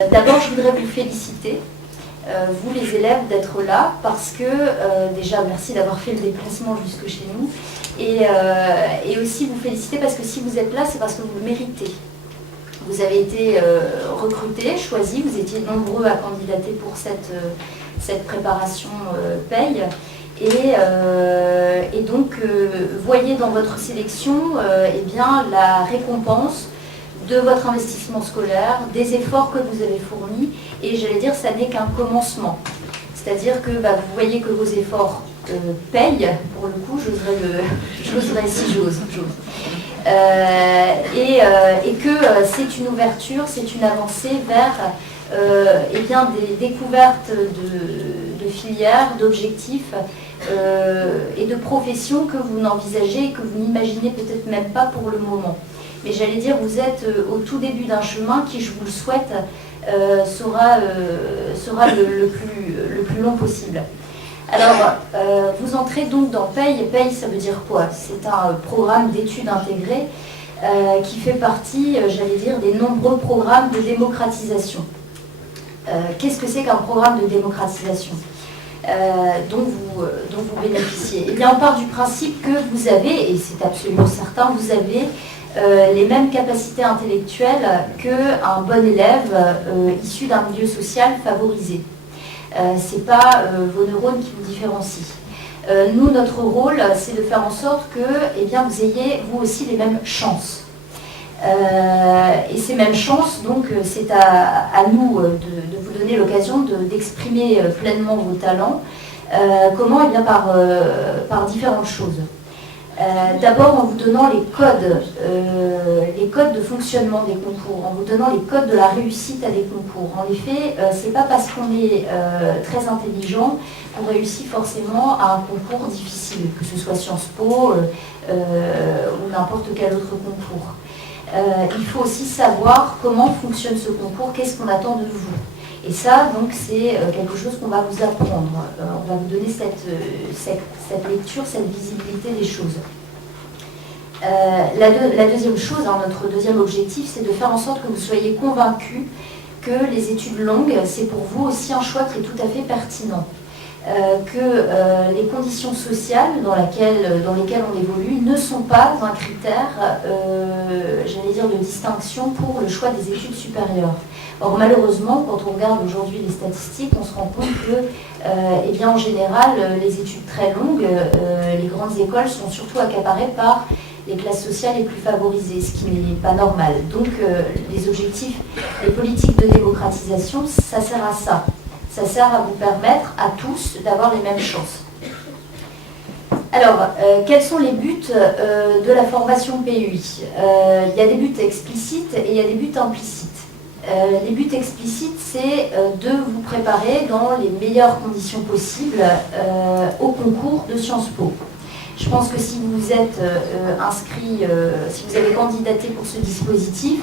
D'abord, je voudrais vous féliciter, vous les élèves, d'être là, parce que, déjà, merci d'avoir fait le déplacement jusque chez nous, et aussi vous féliciter parce que si vous êtes là, c'est parce que vous le méritez. Vous avez été recrutés, choisis, vous étiez nombreux à candidater pour cette préparation paye, et donc, voyez dans votre sélection eh bien, la récompense de votre investissement scolaire, des efforts que vous avez fournis, et j'allais dire, ça n'est qu'un commencement. C'est-à-dire que vous voyez que vos efforts payent, pour le coup, j'oserais si j'ose. Et que c'est une ouverture, c'est une avancée vers eh bien, des découvertes de filières, d'objectifs et de professions que vous n'envisagez et que vous n'imaginez peut-être même pas pour le moment. Mais j'allais dire, vous êtes au tout début d'un chemin qui, je vous le souhaite, sera le plus long possible. Alors, vous entrez donc dans PAYE. PAYE, ça veut dire quoi? C'est un programme d'études intégrées qui fait partie, j'allais dire, des nombreux programmes de démocratisation. Qu'est-ce que c'est qu'un programme de démocratisation dont vous bénéficiez? Eh bien, on part du principe que vous avez, et c'est absolument certain, vous avez les mêmes capacités intellectuelles qu'un bon élève issu d'un milieu social favorisé. Ce n'est pas vos neurones qui vous différencient. Nous, notre rôle, c'est de faire en sorte que eh bien, vous ayez, vous aussi, les mêmes chances. Et ces mêmes chances, donc, c'est à nous de vous donner l'occasion d'exprimer pleinement vos talents. Comment? Eh bien, par différentes choses. D'abord en vous donnant les codes de fonctionnement des concours, en vous donnant les codes de la réussite à des concours. En effet, ce n'est pas parce qu'on est très intelligent qu'on réussit forcément à un concours difficile, que ce soit Sciences Po ou n'importe quel autre concours. Il faut aussi savoir comment fonctionne ce concours, qu'est-ce qu'on attend de vous. Et ça, donc, c'est quelque chose qu'on va vous apprendre. On va vous donner cette lecture, cette visibilité des choses. La deuxième chose, notre deuxième objectif, c'est de faire en sorte que vous soyez convaincus que les études longues, c'est pour vous aussi un choix qui est tout à fait pertinent. Que les conditions sociales dans lesquelles on évolue ne sont pas un critère, j'allais dire, de distinction pour le choix des études supérieures. Or, malheureusement, quand on regarde aujourd'hui les statistiques, on se rend compte que, eh bien, en général, les études très longues, les grandes écoles sont surtout accaparées par les classes sociales les plus favorisées, ce qui n'est pas normal. Donc, les objectifs, les politiques de démocratisation, ça sert à ça. Ça sert à vous permettre à tous d'avoir les mêmes chances. Alors, quels sont les buts de la formation PUI? Il y a des buts explicites et il y a des buts implicites. Les buts explicites, c'est de vous préparer dans les meilleures conditions possibles au concours de Sciences Po. Je pense que si vous êtes inscrit, si vous avez candidaté pour ce dispositif,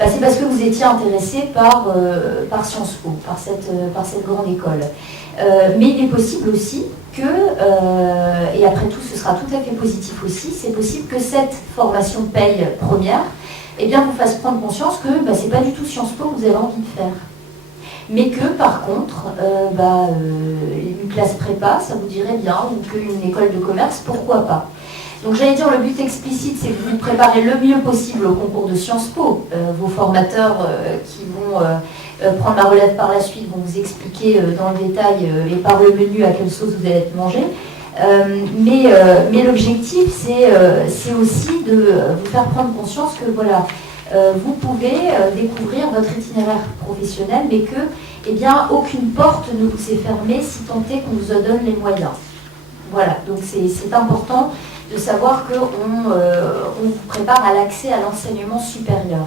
c'est parce que vous étiez intéressé par Sciences Po, par cette grande école. Mais il est possible aussi que, et après tout ce sera tout à fait positif aussi, c'est possible que cette formation paye première eh bien, vous fasse prendre conscience que ce n'est pas du tout Sciences Po que vous avez envie de faire. Mais que par contre, une classe prépa, ça vous dirait bien, ou qu'une école de commerce, pourquoi pas. Donc j'allais dire, le but explicite, c'est que vous vous préparez le mieux possible au concours de Sciences Po. Vos formateurs qui vont prendre la relève par la suite vont vous expliquer dans le détail et par le menu à quelle sauce vous allez être mangé. Mais l'objectif, c'est aussi de vous faire prendre conscience que voilà, vous pouvez découvrir votre itinéraire professionnel, mais que eh bien, aucune porte ne vous est fermée si tant est qu'on vous en donne les moyens. Voilà, donc c'est important de savoir qu'on vous prépare à l'accès à l'enseignement supérieur.